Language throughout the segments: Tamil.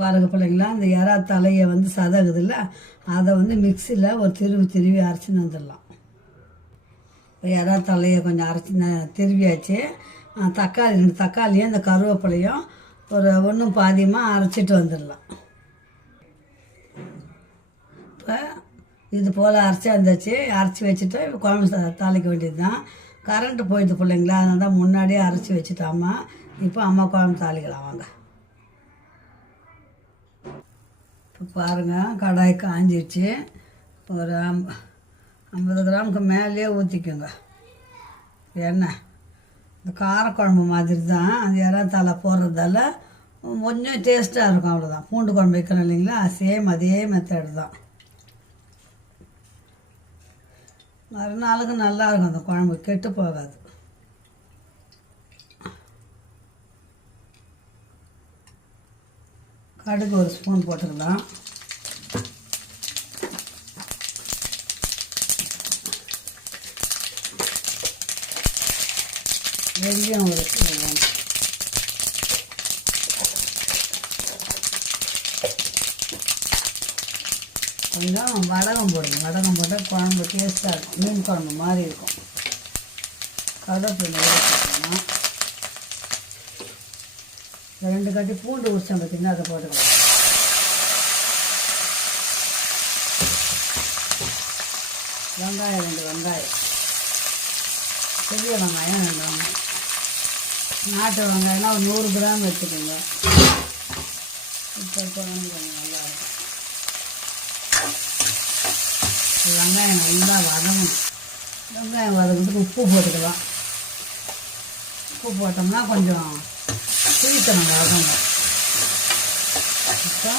பாருங்க பிள்ளைங்களா, இந்த இறா தலையை வந்து சதகுதில்ல, அதை வந்து மிக்சியில் ஒரு திருவி அரைச்சின்னு வந்துடலாம். இறா தலையை கொஞ்சம் திருவியாச்சு. தக்காளி 2 தக்காளியும் இந்த கருவேப்பிலையும் ஒரு ஒன்றும் பாதியமாக அரைச்சிட்டு வந்துடலாம். இப்போ இது போல் அரைச்சி வந்தாச்சு. அரைச்சி வச்சுட்டு குழம்பு தாளிக்க வேண்டியது தான். கரண்ட்டு போயிடுது பிள்ளைங்களா, அதனால தான் முன்னாடியே அரைச்சி வச்சுட்டாமா. இப்போ அம்மா குழம்பு தாளிக்கலாம் வாங்க. இப்போ பாருங்கள், கடாய் காஞ்சிடுச்சு. ஒரு 50 கிராமுக்கு மேலேயே ஊற்றிக்கோங்க எண்ணெய். இந்த காரக்குழம்பு மாதிரி தான், அந்த இறா தலை போடுறதால கொஞ்சம் டேஸ்ட்டாக இருக்கும், அவ்வளோதான். பூண்டு குழம்பு வைக்கணும் இல்லைங்களா, சேம் அதே மெத்தடு தான். மறுநாளுக்கு நல்லாயிருக்கும் அந்த குழம்பு, கெட்டு போகாது. கடுகு ஒரு ஸ்பூன் போட்டுக்கலாம். வெந்தயம் ஒரு ஸ்பூன். கொஞ்சம் வடகம் போடுங்க. வடகம் போட்டால் குழம்பு டேஸ்ட்டாக இருக்கும், மீன் குழம்பு மாதிரி இருக்கும். கருவேப்பிலை போட்டுக்கலாம். 2 கட்டி பூண்டு உரிச்சம் பார்த்திங்கன்னா அதை போட்டுக்கலாம். வெங்காயம் 2 வெங்காயம், பெரிய வெங்காயம் 2 வெங்காயம். நாட்டு வெங்காயம்னா ஒரு 100 கிராம் வச்சுக்கோங்க. இப்போ குழம்பு கொஞ்சம் நல்லாயிருக்கும். வெங்காயம் நல்லா வதங்கணும். வெங்காயம் வதக்கிறதுக்கு உப்பு போட்டுக்கலாம். உப்பு போட்டோம்னா கொஞ்சம் புளித்தனம் வதங்கும். இப்போ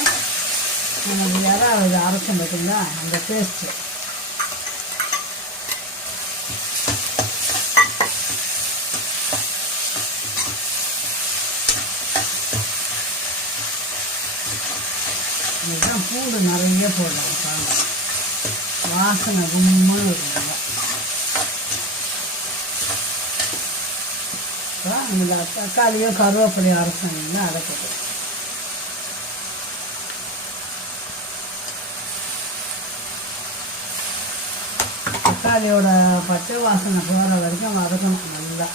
நமக்கு இறா இது அரைச்சம் பார்த்தீங்களா, அந்த பேஸ்ட்டு இதுதான். பூண்டு நிறைய போடலாம், குழம்பு வாசனை கும்முன்னு இருக்குங்க. இப்போ இந்த தக்காளியும் கருவேப்பிலையும் அரைச்சிங்கன்னா அதை போட்டுக்கலாம். தக்காளியோட பச்சை வாசனை போகிற வரைக்கும் வதக்கணும் நல்லா.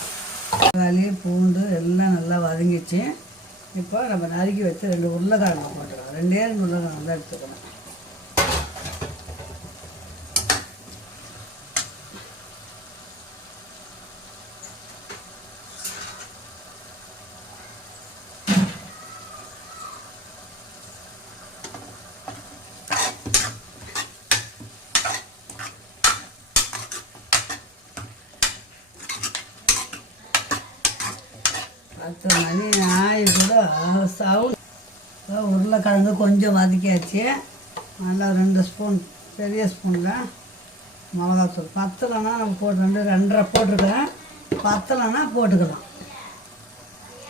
தக்காளி பூண்டு எல்லாம் நல்லா வதங்கிச்சு. இப்போ நம்ம நறுக்கி வச்சு 2 உருளைக்கிழங்கு போட்டுக்கலாம். 2 உருளைக்கிழங்கு தான் எடுத்துக்கணும். அடுத்த மணி ஆய் கூட சவுண்ட். உருளைக்கிழங்கு கொஞ்சம் வதக்கியாச்சு. நல்லா 2 ஸ்பூன் பெரிய ஸ்பூனில் மிளகாத்தூள். பத்தலைன்னா நம்ம போட்டு 2.5 போட்டிருக்கேன். பத்தலைன்னா போட்டுக்கலாம்.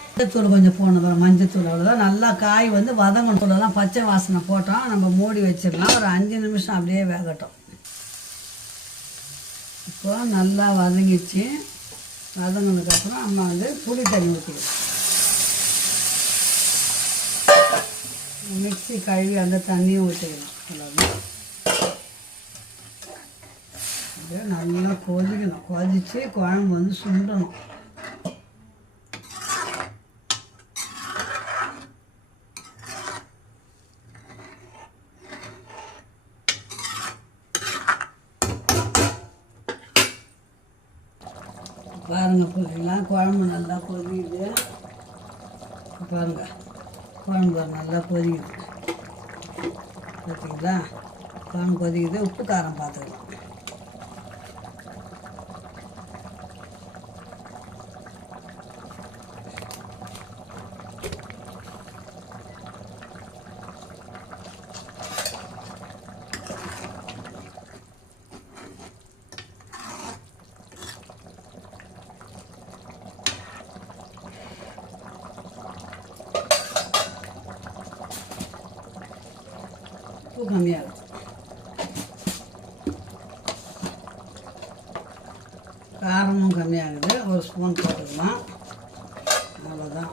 மஞ்சத்தூள் கொஞ்சம் போடணும், மஞ்சத்தூள் அவ்வளோதான். நல்லா காய் வந்து வதங்கணும். தூளெல்லாம் பச்சை வாசனை போட்டோம். நம்ம மூடி வச்சிடலாம். ஒரு 5 நிமிஷம் அப்படியே வேகட்டும். இப்போ நல்லா வதங்கிச்சு. வதங்கினதுக்கப்புறம் நம்ம வந்து புளி தண்ணி ஊற்றிக்கலாம். மிக்ஸி கழுவி அந்த தண்ணியும் ஊற்றிக்கலாம். அப்படியே நல்லா கொதிக்கணும். கொதித்து குழம்பு வந்து சுண்டணும். பாருங்கள் பிள்ளைங்களா, குழம்பு நல்லா கொதிக்குது. பாருங்கள், குழம்பு நல்லா கொதிக்குது பார்த்தீங்களா. குழம்பு கொதிக்குது. உப்பு காரம் பார்த்துக்கலாம். உப்பு கம்மியாகும். காரமும் கம்மியாகுது. 1 ஸ்பூன் போட்டுக்கலாம். அவ்வளோதான்.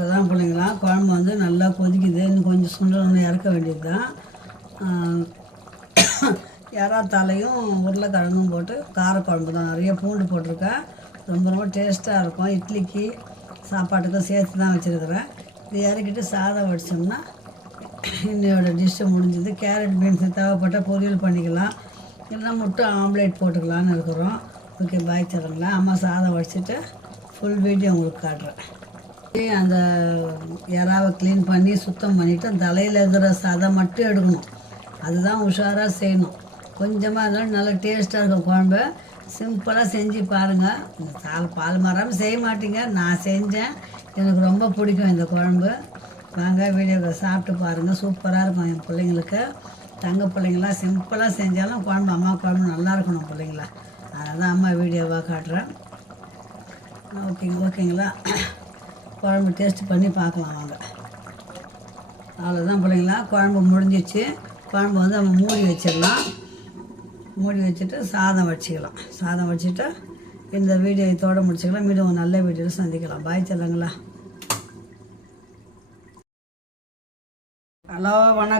அதுதான் பிள்ளைங்களா, குழம்பு வந்து நல்லா கொதிக்குது. இன்னும் கொஞ்சம் சுண்டல் இறக்க வேண்டியது தான். எறா தலையும் உருளைக்கிழங்கும் போட்டு காரக்குழம்பு தான். நிறைய பூண்டு போட்டிருக்கேன். ரொம்ப ரொம்ப டேஸ்ட்டாக இருக்கும். இட்லிக்கு சாப்பாட்டுக்கும் சேர்த்து தான் வச்சுருக்கிறேன். இது இறக்கிட்டு சாதம் வடிச்சோம்னா இன்னையோட டிஷ்ஷு முடிஞ்சுது. கேரட் பீன்ஸு தேவைப்பட்டால் பொரியல் பண்ணிக்கலாம், இல்லைன்னா முட்டை ஆம்லேட் போட்டுக்கலான்னு இருக்கிறோம். ஓகே, பாய் தரங்களா. அம்மா சாதம் வடிச்சிட்டு ஃபுல் வீடியோ உங்களுக்கு காட்டுறேன். அந்த எறாவை க்ளீன் பண்ணி சுத்தம் பண்ணிவிட்டு தலையில் இருக்கிற சதை மட்டும் எடுக்கணும். அதுதான் உஷாராக செய்யணும். கொஞ்சமாக இருந்தாலும் நல்லா டேஸ்ட்டாக இருக்கும் குழம்பு. சிம்பிளாக செஞ்சு பாருங்கள். பால் மாறாமல் செய்ய மாட்டீங்க, நான் செஞ்சேன். எனக்கு ரொம்ப பிடிக்கும் இந்த குழம்பு. வாங்க வீடியோவை சாப்பிட்டு பாருங்கள். சூப்பராக இருக்கும். என் பிள்ளைங்களுக்கு, தங்க பிள்ளைங்களாம் சிம்பிளாக செஞ்சாலும் குழம்பு, அம்மா குழம்பு நல்லா இருக்கணும் பிள்ளைங்களா. அதனால் தான் அம்மா வீடியோவாக காட்டுறேன். ஓகேங்களா. குழம்பு டேஸ்ட் பண்ணி பார்க்கலாம் வாங்க. அவ்வளோதான் பிள்ளைங்களா, குழம்பு முடிஞ்சிச்சு. குழம்பு வந்து நம்ம மூடி வச்சிடலாம். மூடி வச்சுட்டு சாதம் வடிச்சிக்கலாம். சாதம் வச்சுட்டு இந்த வீடியோ இதோட முடிச்சுக்கலாம். மீண்டும் நல்ல வீடியோவில் சந்திக்கலாம். பாய் சொல்லுங்களா. ஹலோ, வணக்கம்.